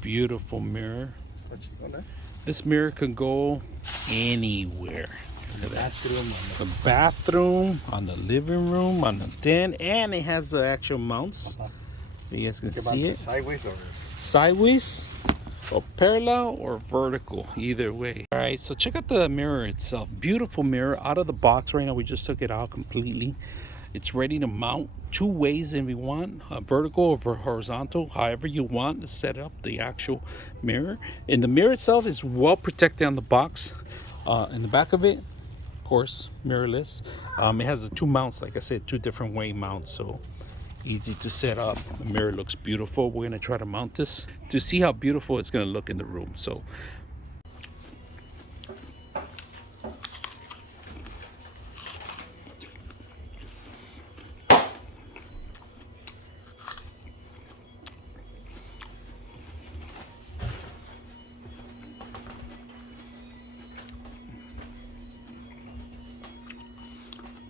Beautiful mirror. This mirror can go anywhere. Look at that. The bathroom, on the living room, on the den, and it has the actual mounts. You guys can see it. Sideways, or parallel, or vertical, either way. All right, so check out the mirror itself. Beautiful mirror, out of the box right now. We just took it out completely. It's ready to mount two ways if you want, vertical or horizontal, however you want to set up the actual mirror. And the mirror itself is well protected on the box. In the back of it, of course, mirrorless. It has the two mounts, like I said, two different way mounts, so easy to set up. The mirror looks beautiful. We're gonna try to mount this to see how beautiful it's gonna look in the room. So